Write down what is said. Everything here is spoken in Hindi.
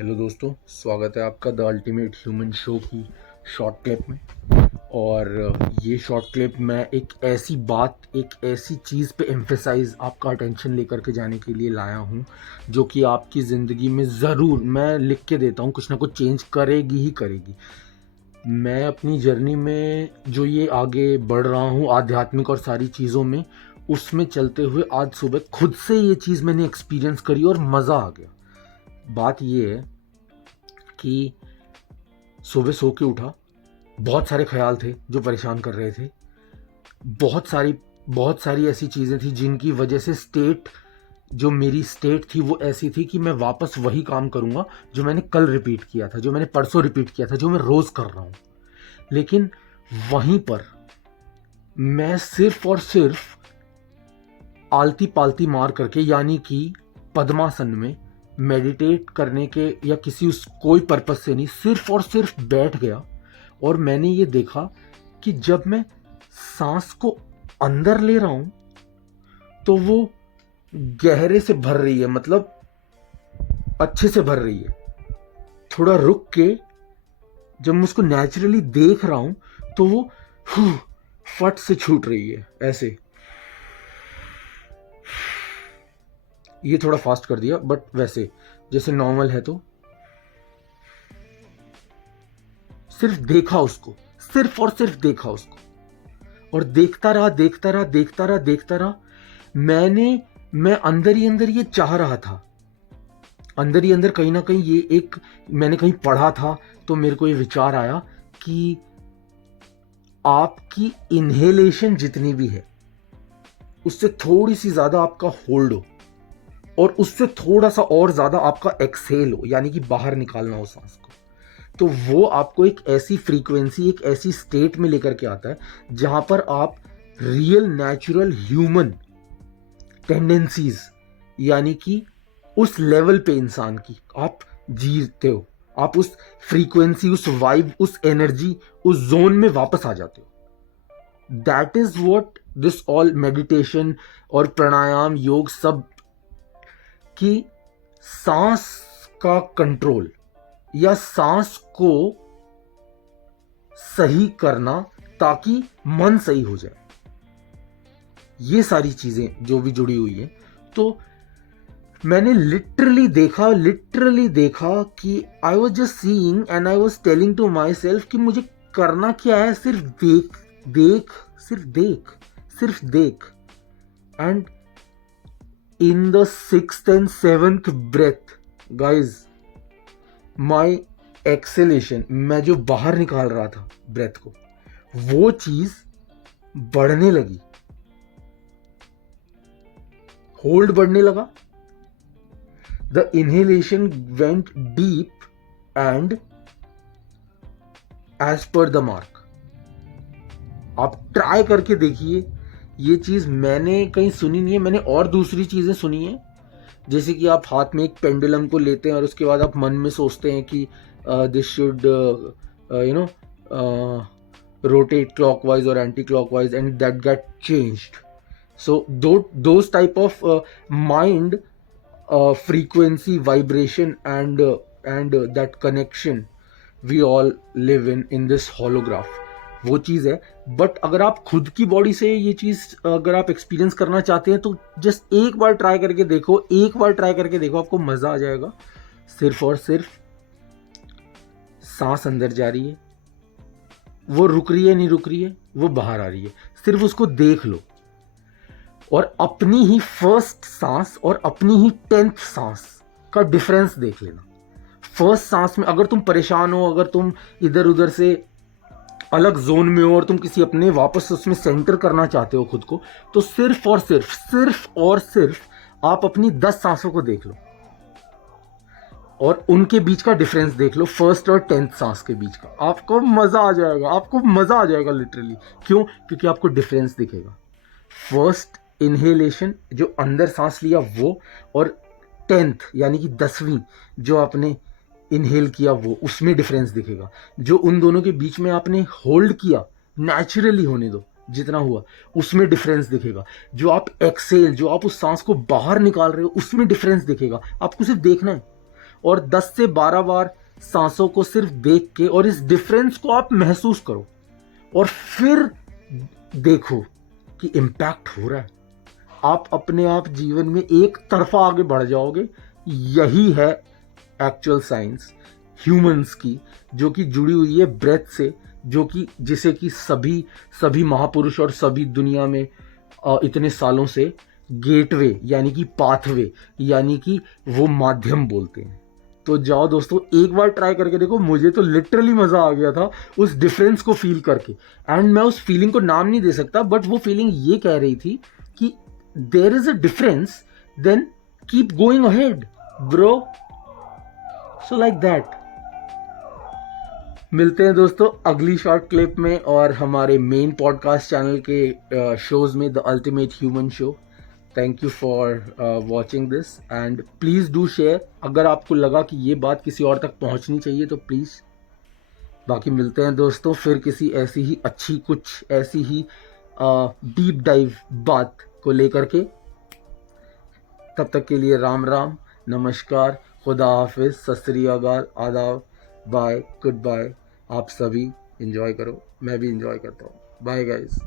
हेलो दोस्तों, स्वागत है आपका द अल्टीमेट ह्यूमन शो की शॉर्ट क्लिप में। और ये शॉर्ट क्लिप मैं एक ऐसी चीज़ पे एम्फेसाइज आपका अटेंशन लेकर के जाने के लिए लाया हूँ जो कि आपकी ज़िंदगी में ज़रूर, मैं लिख के देता हूँ, कुछ ना कुछ चेंज करेगी ही करेगी। मैं अपनी जर्नी में जो ये आगे बढ़ रहा हूँ आध्यात्मिक और सारी चीज़ों में, उसमें चलते हुए आज सुबह खुद से ये चीज़ मैंने एक्सपीरियंस करी और मज़ा आ गया। बात ये है कि सुबह सो के उठा, बहुत सारे ख्याल थे जो परेशान कर रहे थे। बहुत सारी ऐसी चीज़ें थी जिनकी वजह से जो मेरी स्टेट थी वो ऐसी थी कि मैं वापस वही काम करूँगा जो मैंने कल रिपीट किया था, जो मैंने परसों रिपीट किया था, जो मैं रोज़ कर रहा हूँ। लेकिन वहीं पर मैं सिर्फ और सिर्फ आलती पालती मार करके, यानी कि पद्मासन में मेडिटेट करने के या कोई पर्पस से नहीं, सिर्फ और सिर्फ बैठ गया। और मैंने ये देखा कि जब मैं सांस को अंदर ले रहा हूं तो वो गहरे से भर रही है, मतलब अच्छे से भर रही है। थोड़ा रुक के जब मैं उसको नेचुरली देख रहा हूं तो वो फट से छूट रही है ऐसे। ये थोड़ा फास्ट कर दिया, बट वैसे जैसे नॉर्मल है। तो सिर्फ देखा उसको, सिर्फ और सिर्फ देखा उसको, और देखता रहा। मैं अंदर ही अंदर ये चाह रहा था, अंदर ही अंदर कहीं ना कहीं ये एक, मैंने कहीं पढ़ा था तो मेरे को ये विचार आया कि आपकी इनहेलेशन जितनी भी है उससे थोड़ी सी ज्यादा आपका होल्ड हो और उससे थोड़ा सा और ज्यादा आपका एक्सहेल हो, यानी कि बाहर निकालना हो सांस को। तो वो आपको एक ऐसी फ्रीक्वेंसी, एक ऐसी स्टेट में लेकर के आता है जहां पर आप रियल नेचुरल ह्यूमन टेंडेंसीज, यानी कि उस लेवल पे इंसान की आप जीते हो, आप उस फ्रीक्वेंसी, उस वाइब, उस एनर्जी, उस जोन में वापस आ जाते हो। That is what this all meditation और प्राणायाम, योग, सब की सांस का कंट्रोल या सांस को सही करना ताकि मन सही हो जाए, ये सारी चीजें जो भी जुड़ी हुई है। तो मैंने लिटरली देखा कि I was just seeing and I was telling to myself कि मुझे करना क्या है, सिर्फ देख। And in the 6th and 7th breath, guys, my exhalation, मैं जो बाहर निकाल रहा था ब्रेथ को, वो चीज बढ़ने लगी, होल्ड बढ़ने लगा। The inhalation went deep and as per the mark. आप ट्राई करके देखिए, ये चीज मैंने कहीं सुनी नहीं है, मैंने और दूसरी चीजें सुनी है, जैसे कि आप हाथ में एक पेंडुलम को लेते हैं और उसके बाद आप मन में सोचते हैं कि दिस शुड रोटेट क्लॉकवाइज और anti clockwise and that get changed. So those type of mind frequency, vibration and that connection we all live in this holograph, वो चीज है। बट अगर आप खुद की बॉडी से ये चीज अगर आप एक्सपीरियंस करना चाहते हैं तो जस्ट एक बार ट्राई करके देखो, आपको मजा आ जाएगा। सिर्फ और सिर्फ सांस अंदर जा रही है, वो रुक रही है, नहीं रुक रही है, वो बाहर आ रही है, सिर्फ उसको देख लो। और अपनी ही फर्स्ट सांस और अपनी ही 10th सांस का डिफरेंस देख लेना। फर्स्ट सांस में अगर तुम परेशान हो, अगर तुम इधर उधर से अलग जोन में हो और तुम किसी अपने वापस उसमें सेंटर करना चाहते हो खुद को, तो सिर्फ और सिर्फ आप अपनी 10 सांसों को देख लो और उनके बीच का डिफरेंस देख लो, फर्स्ट और 10th सांस के बीच का। आपको मजा आ जाएगा लिटरली। क्यों? क्योंकि आपको डिफरेंस दिखेगा। फर्स्ट इनहेलेशन जो अंदर सांस लिया वो, और 10th यानी कि 10वीं जो आपने इनहेल किया वो, उसमें डिफरेंस दिखेगा। जो उन दोनों के बीच में आपने होल्ड किया, नेचुरली होने दो जितना हुआ, उसमें डिफरेंस दिखेगा। जो आप एक्सेल, जो आप उस सांस को बाहर निकाल रहे हो, उसमें डिफरेंस दिखेगा। आपको सिर्फ देखना है और 10 से 12 बार सांसों को सिर्फ देख के और इस डिफरेंस को आप महसूस करो और फिर देखो कि इम्पैक्ट हो रहा है। आप अपने आप जीवन में एक तरफा आगे बढ़ जाओगे। यही है एक्चुअल साइंस ह्यूमंस की, जो कि जुड़ी हुई है ब्रेथ से, जो कि जिसे कि सभी महापुरुष और सभी दुनिया में इतने सालों से गेटवे यानी कि पाथवे यानी कि वो माध्यम बोलते हैं। तो जाओ दोस्तों, एक बार ट्राई करके देखो। मुझे तो लिटरली मजा आ गया था उस डिफरेंस को फील करके। एंड मैं उस फीलिंग को नाम नहीं दे सकता, बट वो फीलिंग ये कह रही थी कि there is a difference, then keep going ahead bro. So like that. मिलते हैं दोस्तों अगली शॉर्ट क्लिप में और हमारे मेन पॉडकास्ट चैनल के शोज में, the ultimate human show. Thank you for watching this and please do share. अगर आपको लगा कि ये बात किसी और तक पहुंचनी चाहिए तो प्लीज़। बाकी मिलते हैं दोस्तों फिर किसी ऐसी ही अच्छी, कुछ ऐसी ही डीप डाइव बात को लेकर के। तब तक के लिए राम राम, नमस्कार, खुदा हाफिज, सत श्री अकाल, आदाब, बाय, गुड बाय। आप सभी एंजॉय करो, मैं भी एंजॉय करता हूँ। Bye guys.